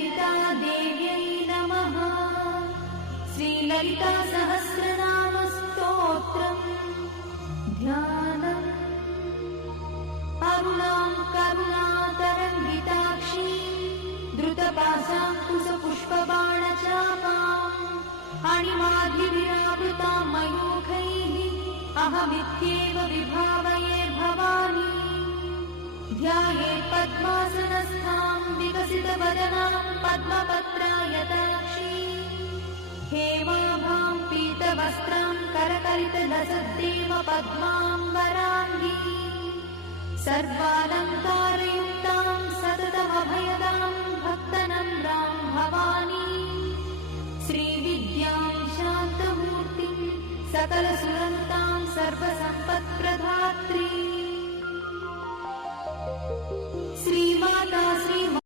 श्रीललितादेव्यै नमः। श्रीललितासहस्रनामस्तोत्रम् ध्यानम्। अरुणां करुणातरङ्गिताक्षीं द्रुतपाशाङ्कुशपुष्पबाणचापाम् अणिमाधिविरावृतां मयूखैः अहमित्येव विभावये भवानी। ध्यायेत् पद्मासनस्थां विकसितवदनां पद्मपत्रायताक्षीं हेमाभां पीतवस्त्रां करकलितलसद्देव पद्माम्बराङ्गी सर्वालङ्कारयुक्तां सततमभयदां भक्तनम्रां भवानी। श्रीविद्यां शान्तमूर्तिं सकलसुरनुतां सर्वसम्पत्प्रदात्री